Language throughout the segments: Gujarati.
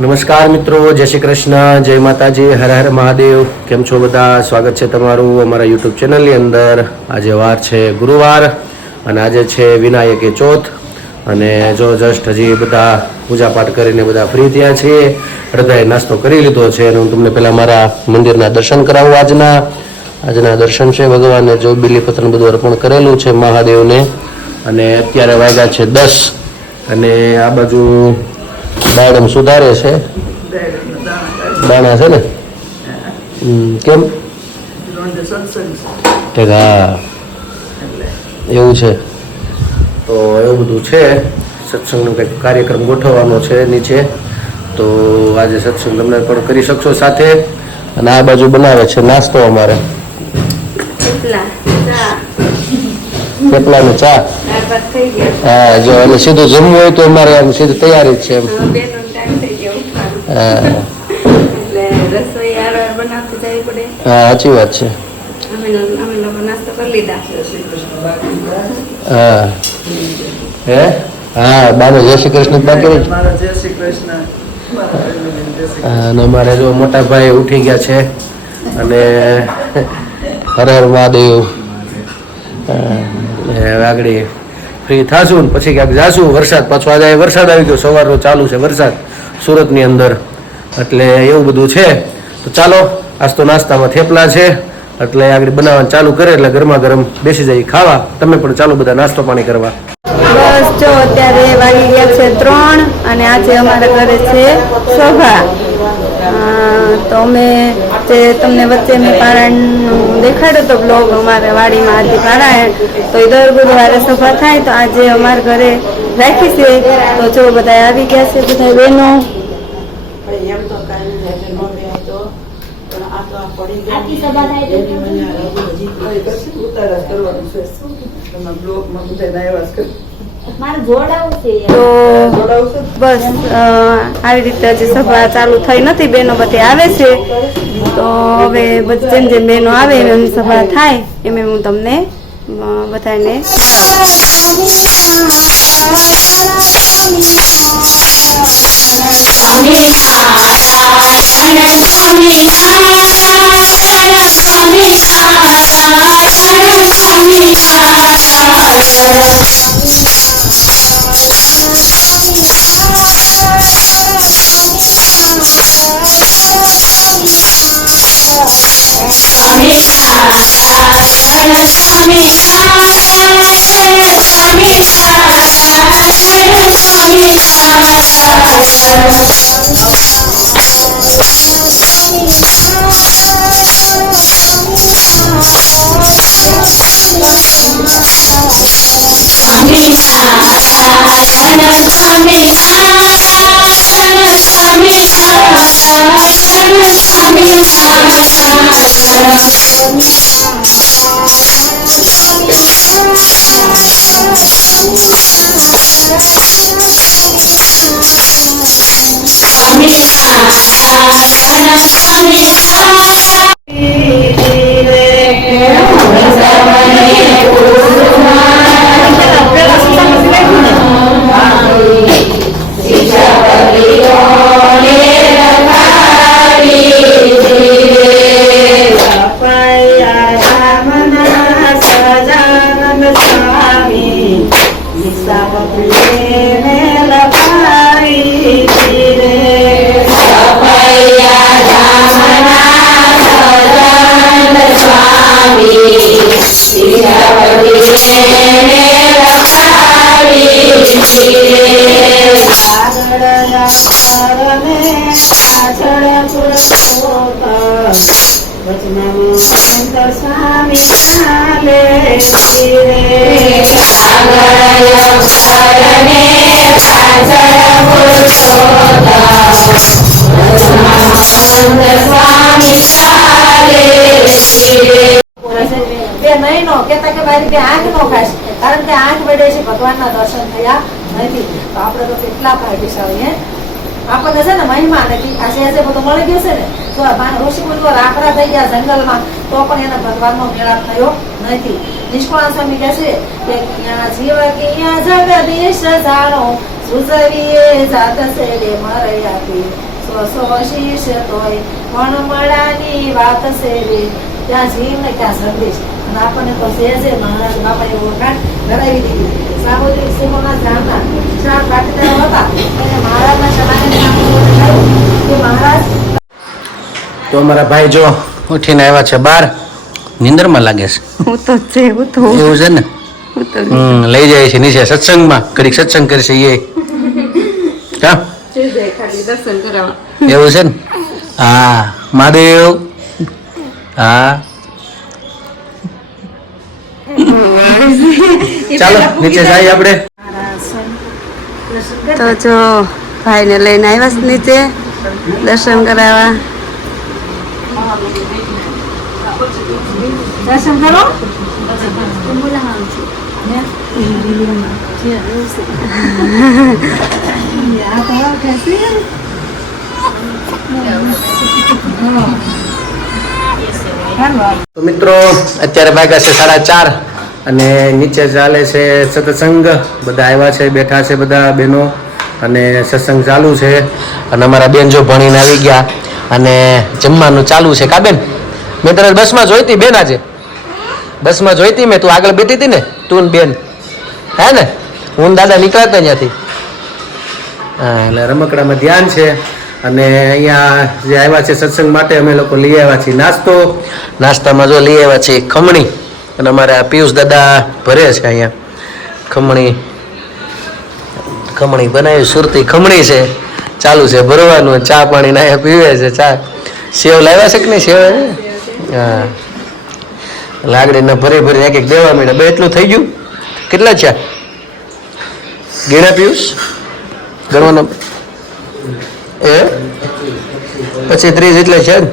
નમસ્કાર મિત્રો, જય શ્રી કૃષ્ણ, જય માતાજી, હર હર મહાદેવ. કેમ છો બધા? સ્વાગત છે તમારું અમારા યુટ્યુબ ચેનલની અંદર. આજે વાર છે ગુરુવાર અને આજે છે વિનાયકી ચોથ. અને જો જસ્ટ હજી બધા પૂજા પાઠ કરીને બધા ફ્રી થયા છીએ. બધાએ નાસ્તો કરી લીધો છે અને હું તમને પહેલાં મારા મંદિરના દર્શન કરાવું. આજના દર્શન છે. ભગવાનને જો બીલીપત્ર બધું અર્પણ કરેલું છે મહાદેવને. અને અત્યારે વાગ્યા છે 10 અને આ બાજુ દાડમ સુધારે છે. દાણા છે ને? કેમ? હા, એવું છે. તો એવું બધું છે. સત્સંગનો કંઈક કાર્યક્રમ ગોઠવવાનો છે નીચે. તો આજે સત્સંગ તમને પણ કરી શકશો સાથે. અને આ બાજુ બનાવે છે નાસ્તો અમારે. થેપલા ને ચા. હા, જો અને સીધું જમવું હોય તો અમારે આમ સીધું તૈયારી જ છે એમ. હા, સાચી વાત છે. હા, હે હા, બાનો જય શ્રી કૃષ્ણ બાકી. અને અમારે જો મોટા ભાઈ ઉઠી ગયા છે અને હર હર મહાદેવ. આગળ ફ્રી થાશું ને પછી ક્યાંક જાશું. વરસાદ પાછો આજે વરસાદ આવી ગયો, સવારનો ચાલુ છે વરસાદ સુરતની અંદર. એટલે એવું બધું છે. તો ચાલો, આજ તો નાસ્તામાં થેપલા છે એટલે આગળ બનાવવાનું ચાલુ કરે એટલે ગરમા ગરમ બેસી જાય ખાવા. તમે પણ ચાલો બધા નાસ્તો પાણી કરવા. બસ જો અત્યારે વાગી ગયા છે 3 અને આજે અમારા ઘરે છે સભા. તો અમે જે તમને વચ્ચે મેં પારાયણ દેખાડ્યો તો બ્લોગ, અમારે વાડીમાં આજે પારાયણ. તો એ દર ગુરુવારે સભા થાય તો આજે અમારા ઘરે રાખી છે. તો જો બધા આવી ગયા છે, બધા બહેનો. તો બસ આવી રીતે હજી સભા ચાલુ થઈ નથી, બહેનો બધી આવે છે. તો હવે જેમ જેમ બહેનો આવે એમ સભા થાય એમ હું તમને બધાને કારણ કે 8 વડે છે ભગવાનના દર્શન થયા નથી. તો આપણે તો કેટલા ભાગ્યશાળી. આપણને છે ને મહિમા નથી. આજે બધું મળી ગયું છે ને. તો ઋષિ મુનિઓ રાકડા થઈ ગયા જંગલમાં તો પણ એને ભગવાનનો મેળાપ થયો નથી. નિષ્કુળાનંદ સ્વામી કહે છે કે ક્યાં જીવ ક્યાં જગદીશ જાણો સુજવીએ જાત છે રે મરયાથી શીશ તોય મણમડાની વાત છે રે ત્યાં જીવ ને ત્યાં સંદેશ અને આપણને તો સહેજે મહારાજ બાપાએ વખાણ કરાવી દીધી સામુદ્રિક સીમોના જાણતા ચાર પાટીદારો હતા અને મહારાજના ચલાને કે મહારાજ તો અમારા ભાઈ જો ઉઠીને આવ્યા છે બહાર, નીંદરમાં લાગે છે હું તો છે હું તો એવું છે ને. લઈ જાય છે નીચે સત્સંગમાં, ઘડીક સત્સંગ કરશે એ કા ખાલી દર્શન કરાવવા. એવું છે ને. હા મહાદેવ. હા ચાલો નીચે જઈએ આપણે. તો જો ભાઈને લઈને આવ્યા છે નીચે દર્શન કરાવવા. દર્શન કરો તો મિત્રો અત્યારે વાગ્યા છે 4:30 અને નીચે ચાલે છે સત્સંગ. બધા આવ્યા છે, બેઠા છે બધા બહેનો અને સત્સંગ ચાલુ છે. અને અમારા બેન જો ભણીને આવી ગયા અને જમવાનું ચાલુ છે. કા બેન, મેં તરત બસમાં જોઈતી બેન, આજે બસમાં જોઈતી મેં. તું આગળ બેઠી હતી ને, તું ને બેન, હે ને? હું દાદા નીકળતા ત્યાંથી. હા, એટલે રમકડામાં ધ્યાન છે. અને અહીંયા જે આવ્યા છે સત્સંગ માટે અમે લોકો લઈ આવ્યા છીએ નાસ્તો. નાસ્તામાં જો લઈ આવ્યા છીએ ખમણી, અને અમારા પિયુષ દાદા ભરે છે અહીંયા ખમણી. ખમણી બનાવી, સુરતી ખમણી છે, ચાલુ છે ભરવાનું. ચા પાણી ના પીવે છે. ચા સેવ લાવ્યા છે કે નહીં? સેવ હા, લાગડીને ભરી ભરી એક એક દેવા માંડ્યા. બે એટલું થઈ ગયું? કેટલા છે ગીણા પિયુષ ગણવાના? એ પછી 30 એટલે છે ને.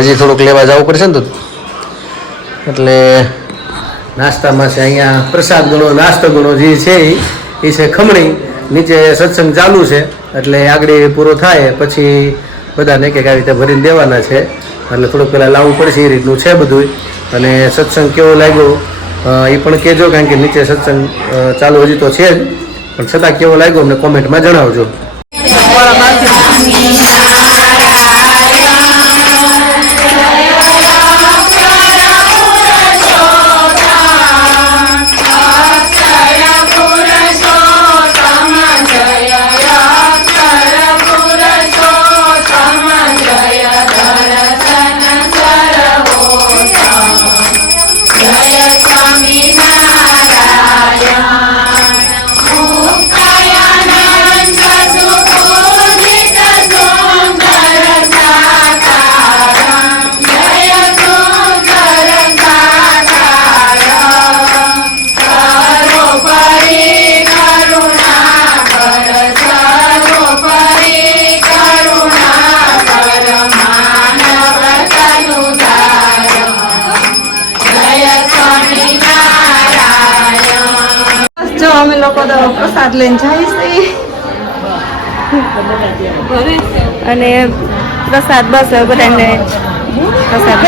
હજી થોડુંક લેવા જવું પડશે ને. તો એટલે નાસ્તામાં છે અહીંયા પ્રસાદ ગણો, નાસ્તો ગણો જે છે એ છે ખમણી. નીચે સત્સંગ ચાલુ છે એટલે આગળ પૂરો થાય પછી બધાને એક એક આવી રીતે ભરીને દેવાના છે. એટલે થોડુંક પહેલાં લાવવું પડશે, એ રીતનું છે બધું. અને સત્સંગ કેવો લાગ્યો એ પણ કહેજો, કારણ કે નીચે સત્સંગ ચાલુ હજી તો છે જ, પણ છતાં કેવો લાગ્યો અમને કોમેન્ટમાં જણાવજો. જો અમે લોકો તો પ્રસાદ લઈને જઈએ છીએ અને પ્રસાદ બસ બધાને પ્રસાદ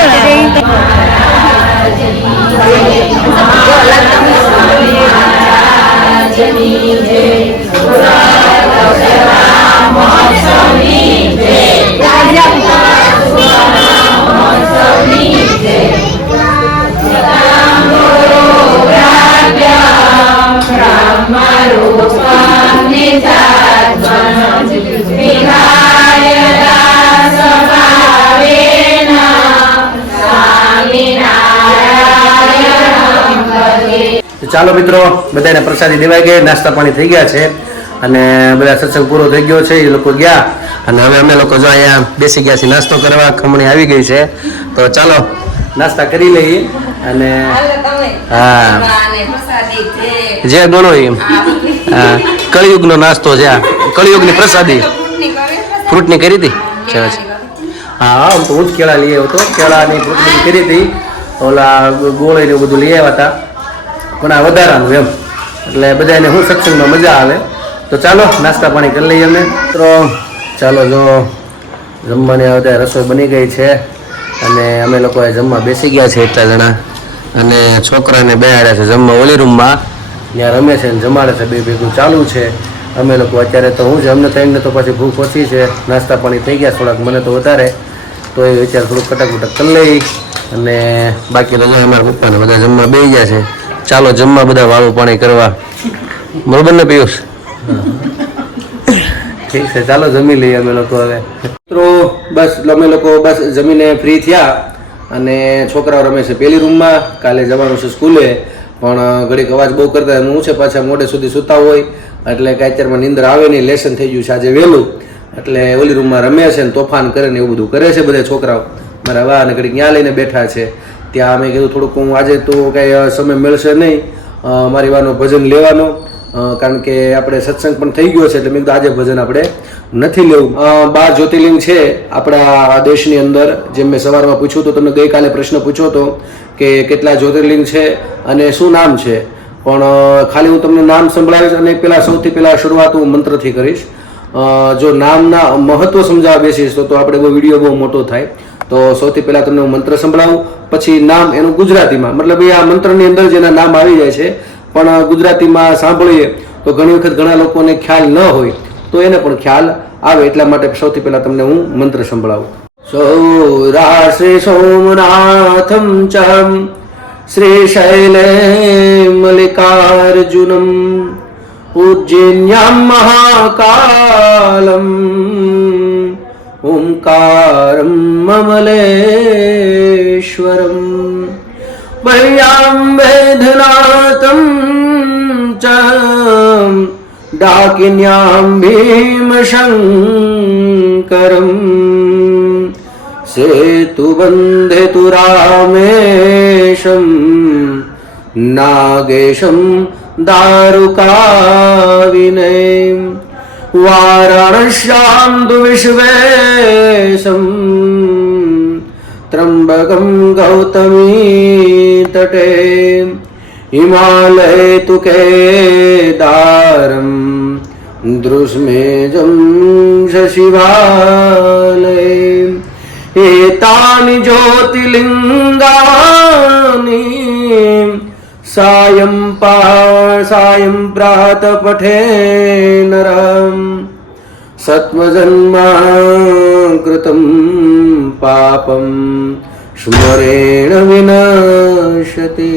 ચાલો મિત્રો, બધાને પ્રસાદી દેવાઈ ગઈ, નાસ્તા પાણી થઈ ગયા છે અને બધા સત્સંગ પૂરો થઈ ગયો છે. એ લોકો ગયા અને હવે અમે લોકો જો અહીંયા બેસી ગયા છીએ નાસ્તો કરવા. ખમણી આવી ગઈ છે તો ચાલો નાસ્તા કરી લઈએ. અને હા, જે ગણો એ કળિયુગનો નાસ્તો છે. આ કળિયુગની પ્રસાદી ફ્રૂટની કરી હતી. હા, હું તો હું જ કેળા લઈ આવ્યો હતો. કેળાની ફ્રૂટની કરી હતી. ઓલા ગોળી ને બધું લઈ આવ્યા હતા, પણ આ વધારાનું એમ. એટલે બધાને હું સત્સંગમાં મજા આવે. તો ચાલો નાસ્તા પાણી કરી લઈએ અમે. તો ચાલો, જો જમવાની બધા રસોઈ બની ગઈ છે અને અમે લોકોએ જમવા બેસી ગયા છે એટલા જણા. અને છોકરાને બેહાડ્યા છે જમવા ઓલી રૂમમાં, ત્યાં રમે છે ને જમાડે છે. બે ભેગું ચાલુ છે. અમે લોકો અત્યારે તો હું છે, અમને ત્રણને તો પછી ભૂખ ઓછી છે, નાસ્તા પાણી થઈ ગયા થોડાક, મને તો વધારે, તો એ અત્યારે થોડુંક કટક કરી લઈ અને બાકી તો અમારા પપ્પાને બધા જમવા બેસી ગયા છે. ચાલો જમવા બધા વાળું પાણી કરવા, બરોબર ને પિયુષ? ઠીક છે, ચાલો જમી લઈએ અમે લોકો હવે. મિત્રો બસ અમે લોકો બસ જમીને ફ્રી થયા અને છોકરાઓ રમે છે પેલી રૂમમાં, કાલે જવાનું છે સ્કૂલે, પણ ઘડીક અવાજ બહુ કરતા હું છે પાછા મોડે સુધી સૂતા હોય એટલે કે અત્યારમાં નીંદર આવે નહીં, લેસન થઈ ગયું છે આજે વહેલું, એટલે ઓલી રૂમમાં રમે છે ને તોફાન કરે ને એવું બધું કરે છે બધા છોકરાઓ. મારા વાહ અને ઘડીક ત્યાં લઈને બેઠા છે. ત્યાં અમે કીધું થોડુંક હું આજે તો કાંઈ સમય મળશે નહીં મારી વાનો ભજન લેવાનો, કારણ કે આપણે સત્સંગ પણ થઈ ગયો છે એટલે મેં કીધું આજે ભજન આપણે નથી લેવું. 12 જ્યોતિર્લિંગ છે આપણા દેશની અંદર, જેમ મેં સવારમાં પૂછ્યું તો તમને ગઈકાલે પ્રશ્ન પૂછ્યો હતો કે કેટલા જ્યોતિર્લિંગ છે અને શું નામ છે, પણ ખાલી હું તમને નામ સંભળાવીશ અને સૌથી પહેલાં શરૂઆત હું મંત્રથી કરીશ. જો નામના મહત્વ સમજાવવા બેસીશ તો આપણે વિડીયો બહુ મોટો થાય, તો સૌથી પહેલાં તમને હું મંત્ર સંભળાવું, પછી નામ એનું ગુજરાતીમાં, મતલબ એ આ મંત્રની અંદર જેના નામ આવી જાય છે પણ ગુજરાતીમાં સાંભળીએ તો ઘણી વખત ઘણા લોકોને ખ્યાલ ન હોય તો એને પણ ખ્યાલ આવે, એટલા માટે સૌથી પહેલાં તમને હું મંત્ર સંભળાવું. સૌરાશ્રી સોમનાથમ ચ શ્રી શૈલે મલ્લિકાર્જુનમ ઉજ્જૈન્યામ મહાકાલમ ઓમકારમ મમલેશ્વરમ ભૈયામ વેદનાથમ ચ ડાકિન્યામ ભીમશંકરમ સેતુ બંધેતુ રામેશમ નાગેશમ દારુકાવિનય વારાણસ્યામ તુ વિશ્વેશમ ત્રંબકમ ગૌતમી તટે હિમાલય તુ કેદારમ દૃશ્મેજમ શશિવાલય એતાની જ્યોતિર્લિંગાની સાયં પ્રાત પઠે નરમ સત્વજન્મા કૃતમ પાપમ સ્મરેણ વિનશ્યતે.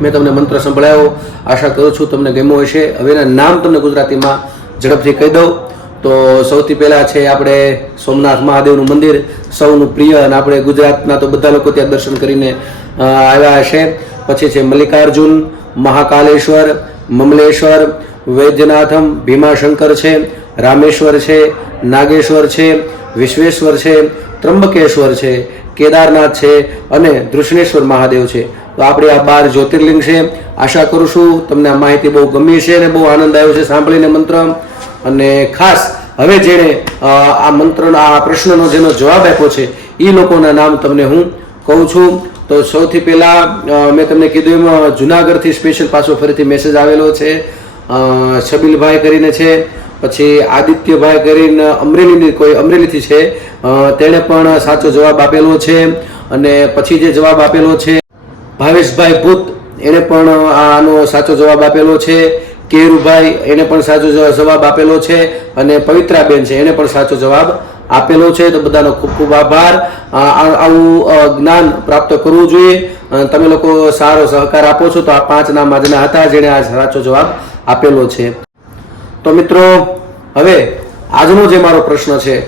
મેં તમને મંત્ર સંભળાયો, આશા કરું છું તમને ગમ્યો હશે. હવે એના નામ તમને ગુજરાતીમાં ઝડપથી કહી દઉં તો સૌથી પહેલાં છે આપણે સોમનાથ મહાદેવનું મંદિર, સૌનું પ્રિય, અને આપણે ગુજરાતના તો બધા લોકો ત્યાં દર્શન કરીને આવ્યા હશે. પછી છે મલ્લિકાર્જુન, મહાકાલેશ્વર, મમલેશ્વર, વૈદ્યનાથમ, ભીમાશંકર છે, રામેશ્વર છે, નાગેશ્વર છે, વિશ્વેશ્વર છે, ત્રંબકેશ્વર છે, કેદારનાથ છે અને દૃષ્ણેશ્વર મહાદેવ છે. તો આપણે આ 12 જ્યોતિર્લિંગ છે. આશા કરું છું તમને આ માહિતી બહુ ગમી છે અને બહુ આનંદ આવ્યો છે સાંભળીને મંત્ર. અને ખાસ હવે જેણે આ મંત્રના આ પ્રશ્નનો જેનો જવાબ આપ્યો છે એ લોકોના નામ તમને હું કહું છું. તો સૌથી પહેલાં મેં તમને કીધું એમ જુનાગઢથી સ્પેશિયલ પાછો ફરીથી મેસેજ આવેલો છે, છબીલભાઈ કરીને છે, પછી આદિત્યભાઈ કરીને અમરેલીથી છે, તેણે પણ સાચો જવાબ આપેલો છે. અને પછી જે જવાબ આપેલો છે ભાવેશભાઈ ભૂત, એણે પણ આનો સાચો જવાબ આપેલો છે. કેરુભાઈ, એને પણ સાચો જવાબ આપેલો છે. અને પવિત્રાબેન છે, એને પણ સાચો જવાબ આપેલો છે. તો બધાનો ખૂબ ખૂબ આભાર. આવું જ્ઞાન પ્રાપ્ત કરવું જોઈએ. તમે લોકો સારો સહકાર આપો છો. તો આ 5 નામ આજના હતા જેણે આ સાચો જવાબ આપેલો છે. તો મિત્રો હવે આજનો જે મારો પ્રશ્ન છે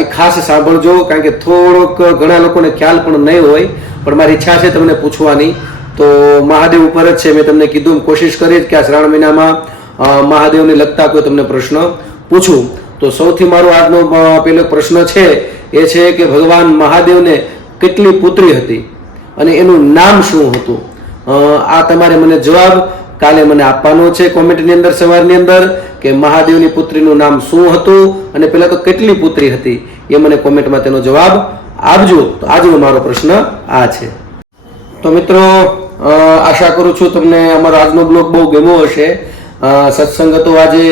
એ ખાસ સાંભળજો, કારણ કે થોડોક ઘણા લોકોને ખ્યાલ પણ નહીં હોય, પણ મારી ઈચ્છા છે તમને પૂછવાની. તો મહાદેવ ઉપર જ છે. મેં તમને કીધું, કોશિશ કરી કે આ શ્રાવણ મહિનામાં મહાદેવને લગતા કોઈ તમને પ્રશ્ન પૂછું. તો સૌથી મારો આજનો પહેલો પ્રશ્ન છે એ છે કે ભગવાન મહાદેવને કેટલી પુત્રી હતી અને એનું નામ શું હતું? આ તમારે મને જવાબ કાલે મને આપવાનો છે કોમેન્ટની અંદર, સવારની અંદર, કે મહાદેવની પુત્રીનું નામ શું હતું અને પહેલાં તો કેટલી પુત્રી હતી એ મને કોમેન્ટમાં તેનો જવાબ આપજો. તો આજનો મારો પ્રશ્ન આ છે. તો મિત્રો આશા કરું છું તમને અમારો આજનો બ્લોગ બહુ ગમ્યો હશે. સત્સંગ હતો આજે,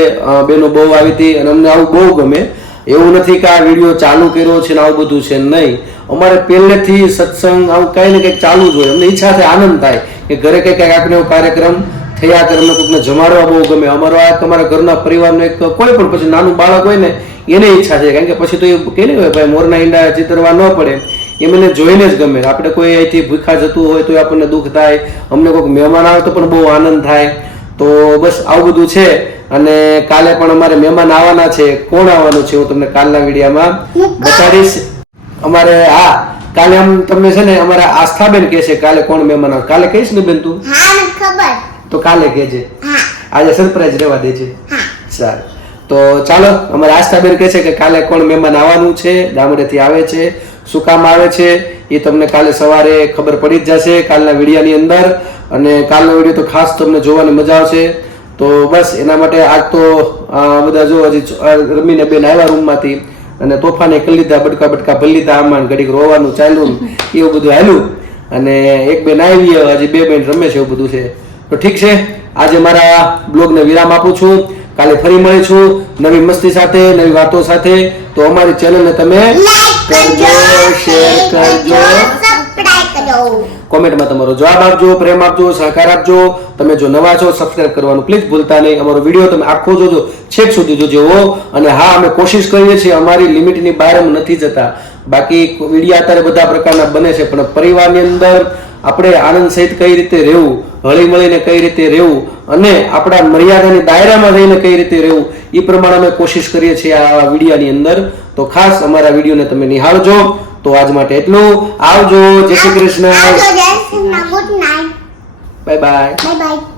બેનો બહુ આવી હતી અને અમને આવું બહુ ગમે. એવું નથી કે આ વિડીયો ચાલુ કર્યો છે ને આવું બધું છે, નહીં. અમારે પહેલેથી સત્સંગ આવું કંઈ ને કંઈક ચાલુ જ હોય. અમને ઈચ્છા થાય, આનંદ થાય કે ઘરે કંઈક આપણે એવો કાર્યક્રમ થયા કરે, અમને કોઈકને જમાડવા બહુ ગમે. અમારો આ તમારા ઘરના પરિવારનો એક કોઈ પણ પછી નાનું બાળક હોય ને એને ઈચ્છા છે, કારણ કે પછી તો એ કે ને ભાઈ મોરના ઈંડા ચિતરવા ન પડે, એ મને જોઈને જ ગમે. આપણે કોઈ અહીંથી ભૂખા જતું હોય તો આપણને દુઃખ થાય, અમને કોઈક મહેમાન આવે તો પણ બહુ આનંદ થાય. તો બસ આવું બધું છે. અને કાલે પણ અમારે મહેમાન આવવાના છે. કોણ આવવાનું છે હું તમને કાલના વિડીયોમાં બતાડીશ. અમારે કાલે આમ તમને છે ને અમારા આસ્થાબેન કહે છે કાલે કોણ મહેમાન આવે. કાલે કહીશ ને બેન તું? ખબર. તો કાલે કહેજે, આજે સરપ્રાઈઝ રહેવા દેજે. સારું, તો ચાલો અમારા આસ્થાબેન કહે છે કે કાલે કોણ મહેમાન આવવાનું છે, ગામડેથી આવે છે, શું કામ આવે છે એ તમને કાલે સવારે ખબર પડી જ જશે કાલના વિડીયોની અંદર. અને કાલનો વિડીયો તો ખાસ તમને જોવાની મજા આવશે. તો બસ એના માટે આજ તો બધા જો હજી રમીને બેન આવ્યા રૂમમાંથી અને તોફાને કરી લીધા, બટકા બટકા ભરી લીધા, આમાં ઘડીક રોવાનું ચાલ્યું, એવું બધું હાલ્યું. અને એક બેન આવી, હજી બે બેન રમે છે, એવું બધું છે. તો ઠીક છે, આજે મારા બ્લોગને વિરામ આપું છું. કાલે ફરી મળીશું નવી મસ્તી સાથે, નવી વાતો સાથે. તો અમારી ચેનલને તમે કરજો, શેર કરજો, સબસ્ક્રાઇબ કરો. કોમેન્ટમાં તમારો જવાબ આપજો, પ્રેમ આપજો, સહકાર આપજો. તમે જો નવા છો સબસ્ક્રાઇબ કરવાનું પ્લીઝ ભૂલતા નહીં. અમારો વિડીયો તમે આખો જોજો, છેક સુધી જોજો. અને હા, અમે કોશિશ કરીએ છીએ, અમારી લિમિટની બહાર અમે નથી જતા. બાકી વિડીયો અત્યારે બધા પ્રકારના બને છે, પણ પરિવારની અંદર આપણે આનંદ સહિત કઈ રીતે રહેવું, હળી મળીને કઈ રીતે રહેવું અને આપણા મર્યાદાની દાયરામાં રહીને કઈ રીતે રહેવું એ પ્રમાણે અમે કોશિશ કરીએ છીએ આ વિડીયોની અંદર. તો ખાસ અમારા વિડીયોને તમે નિહાળજો. તો આજ માટે એટલું. આવજો. જય શ્રી કૃષ્ણ. આવજો. જય Shri Krishna. Good night. Bye bye. Bye bye.